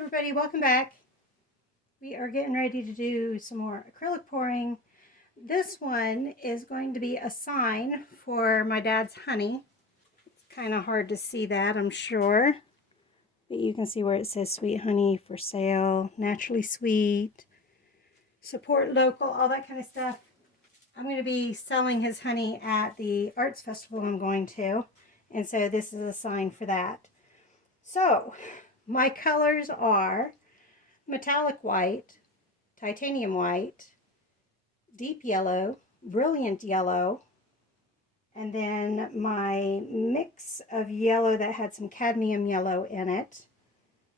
everybody, welcome back. We are getting ready to do some more acrylic pouring. This one is going to be a sign for my dad's honey. It's kind of hard to see that, I'm sure, but you can see where it says sweet honey for sale, naturally sweet, support local, all that kind of stuff. I'm going to be selling his honey at the arts festival I'm going to, and so this is a sign for that. So my colors are metallic white, titanium white, deep yellow, brilliant yellow, and then my mix of yellow that had some cadmium yellow in it,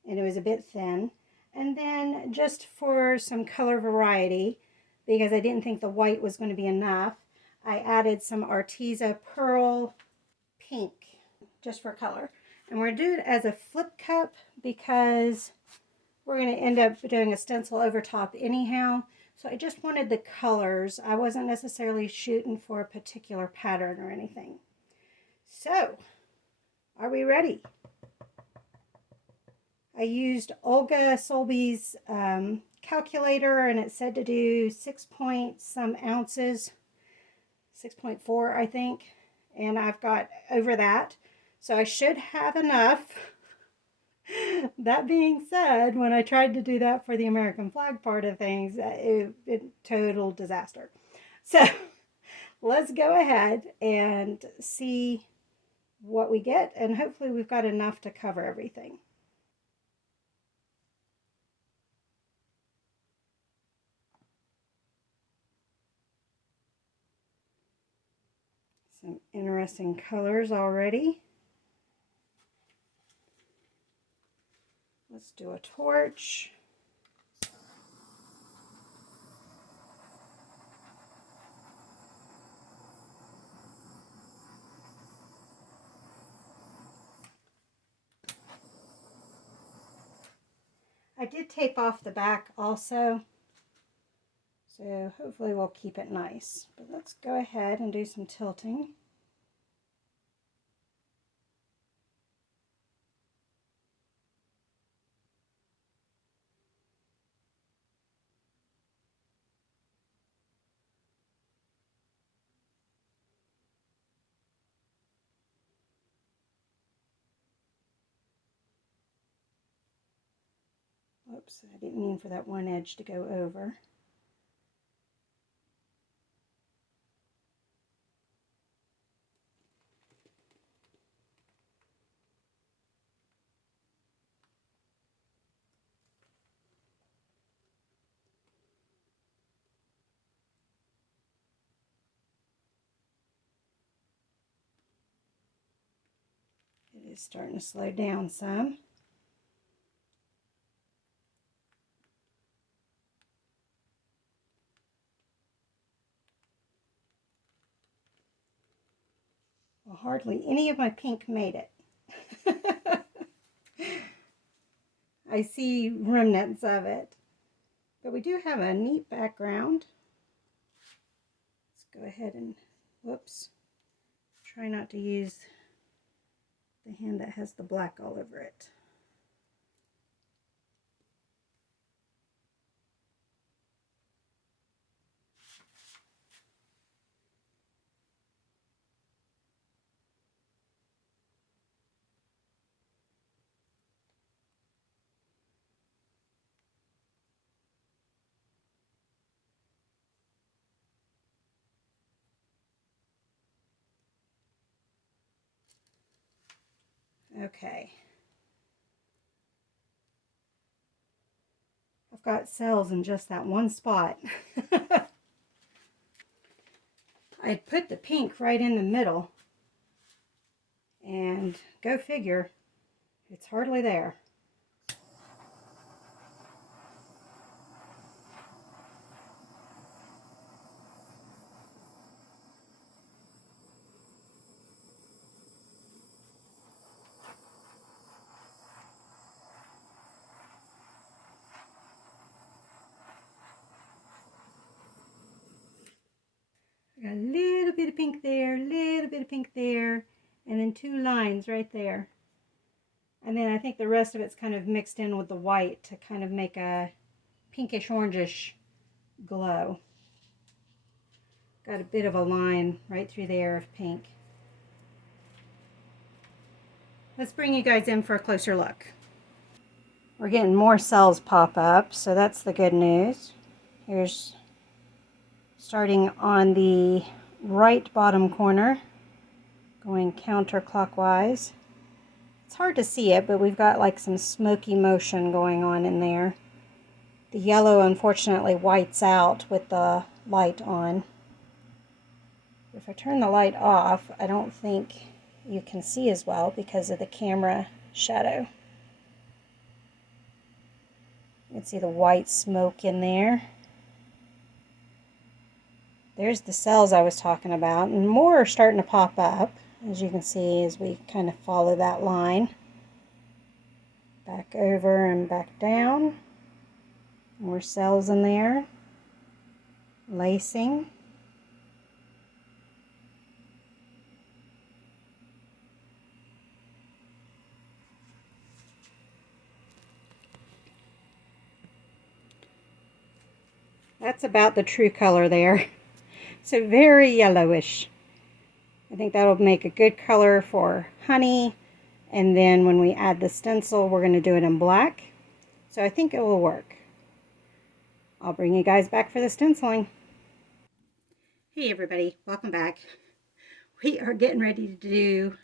and it was a bit thin. And then just for some color variety, because I didn't think the white was going to be enough, I added some Arteza Pearl Pink just for color. And we're going to do it as a flip cup because we're going to end up doing a stencil over top anyhow. So I just wanted the colors. I wasn't necessarily shooting for a particular pattern or anything. So, are we ready? I used Olga Solby's calculator, and it said to do 6 point some ounces, 6.4 I think, and I've got over that. So I should have enough. That being said, when I tried to do that for the American flag part of things, it total disaster. So let's go ahead and see what we get, and hopefully we've got enough to cover everything. Some interesting colors already. Let's do a torch. I did tape off the back also, so hopefully we'll keep it nice. But let's go ahead and do some tilting. Oops, I didn't mean for that one edge to go over. It is starting to slow down some. Well, hardly any of my pink made it. I see remnants of it. But we do have a neat background. Let's go ahead and, whoops, try not to use the hand that has the black all over it. Okay. I've got cells in just that one spot. I put the pink right in the middle, and go figure, it's hardly there. I got a little bit of pink there, a little bit of pink there, and then two lines right there. And then I think the rest of it's kind of mixed in with the white to kind of make a pinkish orangish glow. Got a bit of a line right through there of pink. Let's bring you guys in for a closer look. We're getting more cells pop up, so that's the good news. Here's starting on the right bottom corner, going counterclockwise. It's hard to see it, but we've got like some smoky motion going on in there. The yellow unfortunately whites out with the light on. If I turn the light off, I don't think you can see as well because of the camera shadow. You can see the white smoke in there. There's the cells I was talking about, and more are starting to pop up, as you can see as we kind of follow that line. Back over and back down. More cells in there. Lacing. That's about the true color there. So very yellowish. I think that'll make a good color for honey. And then when we add the stencil, we're going to do it in black. So I think it will work. I'll bring you guys back for the stenciling. Hey everybody, welcome back. We are getting ready to do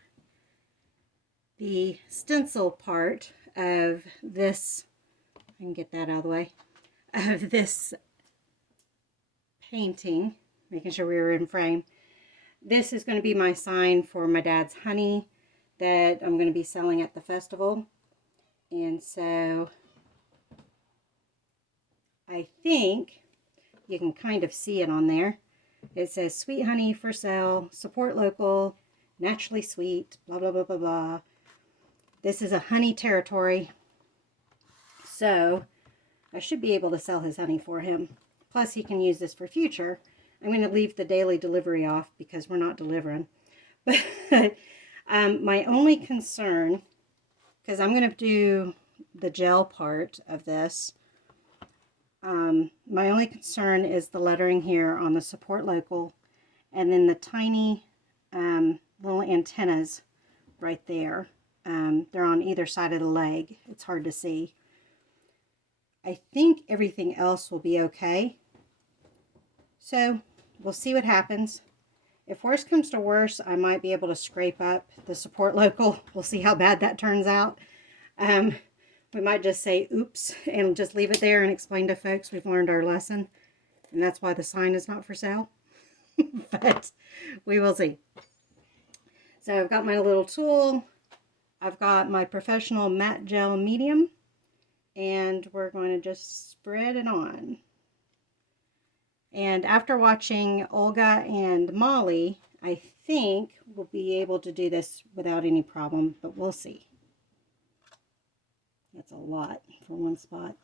the stencil part of this. I can get that out of the way. Of this painting, making sure we were in frame. This is going to be my sign for my dad's honey that I'm going to be selling at the festival. And so I think you can kind of see it on there. It says sweet honey for sale, support local, naturally sweet, blah, blah, blah, blah, blah. This is a honey territory. So I should be able to sell his honey for him. Plus he can use this for future. I'm going to leave the daily delivery off because we're not delivering. But my only concern, because I'm going to do the gel part of this, my only concern is the lettering here on the support local and then the tiny little antennas right there. They're on either side of the leg. It's hard to see. I think everything else will be okay. So we'll see what happens. If worse comes to worse, I might be able to scrape up the support local. We'll see how bad that turns out. We might just say oops and just leave it there and explain to folks we've learned our lesson. And that's why the sign is not for sale. But we will see. So I've got my little tool. I've got my professional matte gel medium. And we're going to just spread it on. And after watching Olga and Molly, I think we'll be able to do this without any problem, but we'll see. That's a lot for one spot.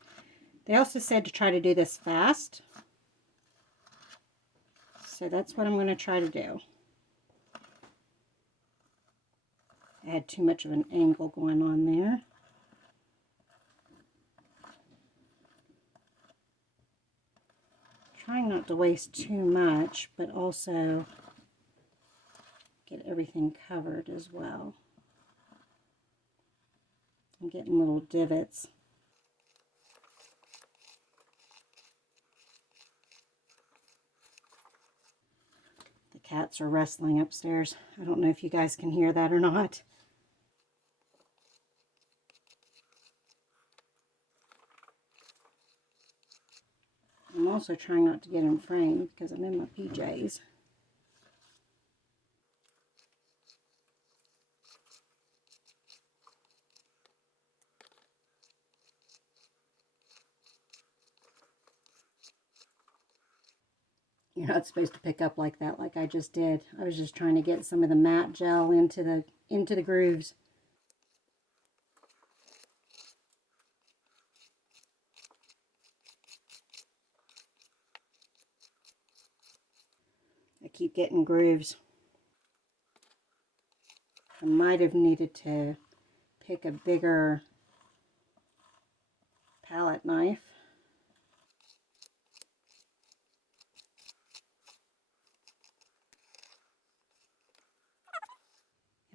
They also said to try to do this fast. So that's what I'm going to try to do. I had too much of an angle going on there. Trying not to waste too much, but also get everything covered as well. I'm getting little divots. The cats are wrestling upstairs. I don't know if you guys can hear that or not. I'm also trying not to get in frame because I'm in my PJs. You're not supposed to pick up like that like I just did. I was just trying to get some of the matte gel into the grooves. I keep getting grooves. I might have needed to pick a bigger palette knife.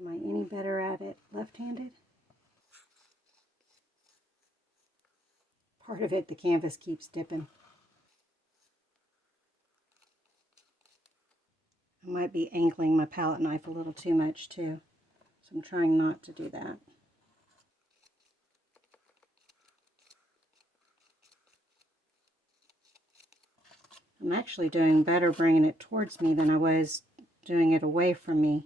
Am I any better at it left-handed? Part of it, the canvas keeps dipping. I might be angling my palette knife a little too much too, so I'm trying not to do that. I'm actually doing better bringing it towards me than I was doing it away from me.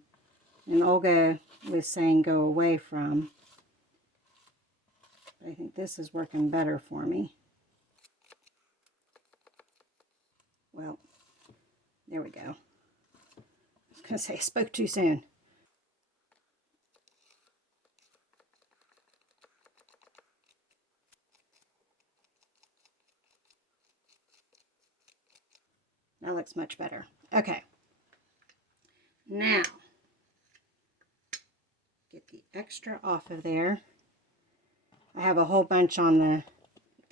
And Olga was saying go away from. But I think this is working better for me. Well, there we go. I was going to say I spoke too soon. That looks much better. Okay. Now, get the extra off of there. I have a whole bunch on the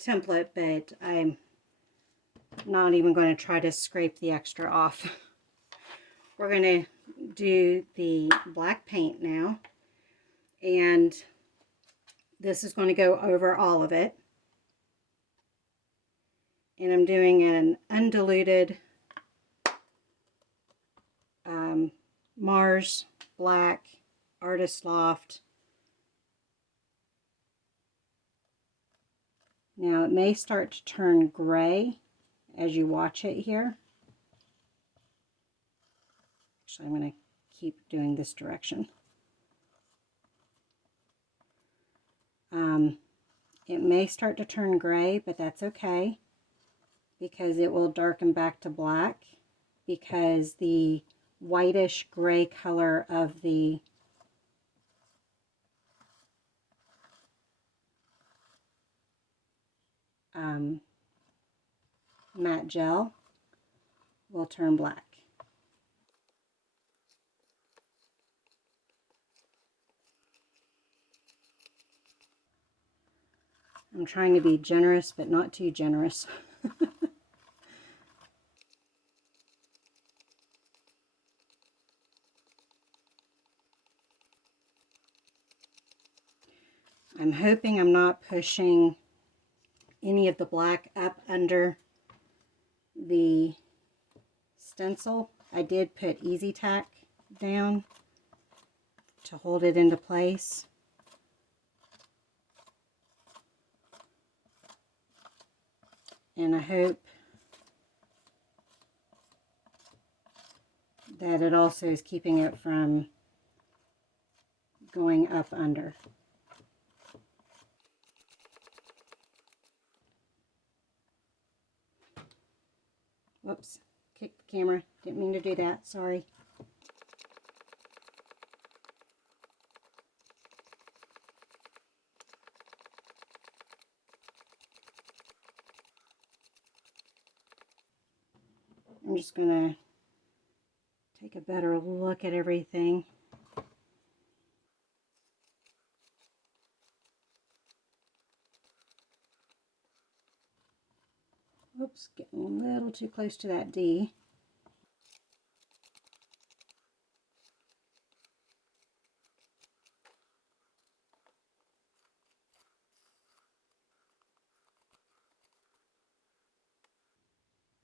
template, but I'm not even going to try to scrape the extra off. We're going to do the black paint now, and this is going to go over all of it. And I'm doing an undiluted Mars Black Artist Loft. Now it may start to turn gray as you watch it here. Actually, I'm going to keep doing this direction. It may start to turn gray, but that's okay, because it will darken back to black, because the whitish gray color of the matte gel will turn black. I'm trying to be generous, but not too generous. I'm hoping I'm not pushing any of the black up under the stencil. I did put Easy Tack down to hold it into place. And I hope that it also is keeping it from going up under. Whoops, kicked the camera. Didn't mean to do that, sorry. I'm just going to take a better look at everything. Oops, getting a little too close to that D.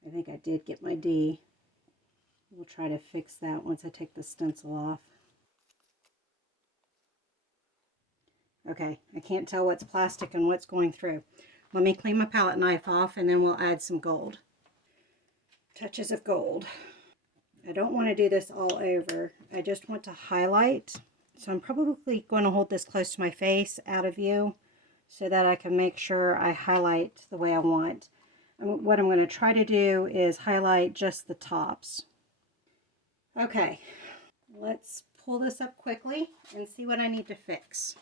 I think I did get my D. We'll try to fix that once I take the stencil off. Okay, I can't tell what's plastic and what's going through. Let me clean my palette knife off and then we'll add some gold. Touches of gold. I don't want to do this all over. I just want to highlight. So I'm probably going to hold this close to my face, out of view, so that I can make sure I highlight the way I want. And what I'm going to try to do is highlight just the tops. Okay, let's pull this up quickly and see what I need to fix.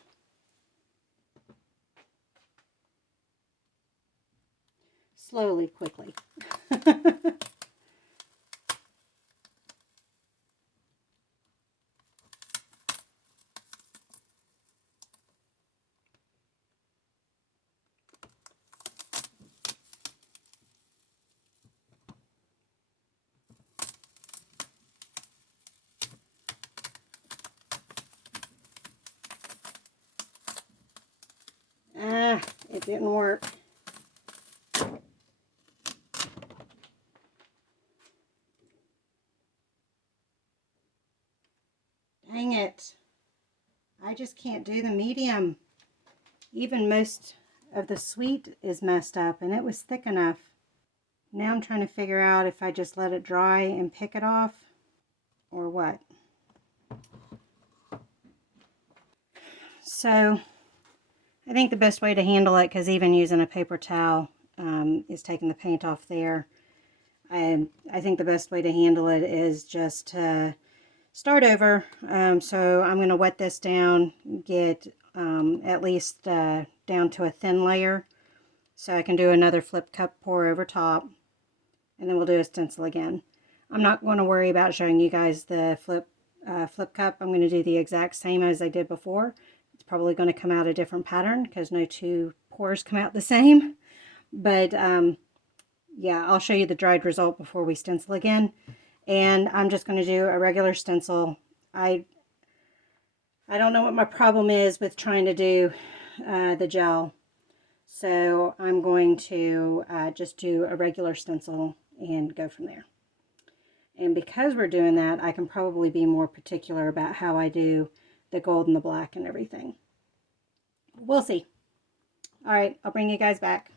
Slowly, quickly. didn't work. Dang it. I just can't do the medium. Even most of the sweet is messed up, and it was thick enough. Now I'm trying to figure out if I just let it dry and pick it off or what. So I think the best way to handle it, because even using a paper towel is taking the paint off there. I think the best way to handle it is just to start over. So I'm going to wet this down, get at least down to a thin layer, so I can do another flip cup pour over top, and then we'll do a stencil again. I'm not going to worry about showing you guys the flip cup. I'm going to do the exact same as I did before. It's probably going to come out a different pattern because no two pours come out the same. But yeah, I'll show you the dried result before we stencil again. And I'm just going to do a regular stencil. I don't know what my problem is with trying to do the gel. So I'm going to just do a regular stencil and go from there. And because we're doing that, I can probably be more particular about how I do the gold and the black and everything. We'll see. All right, I'll bring you guys back.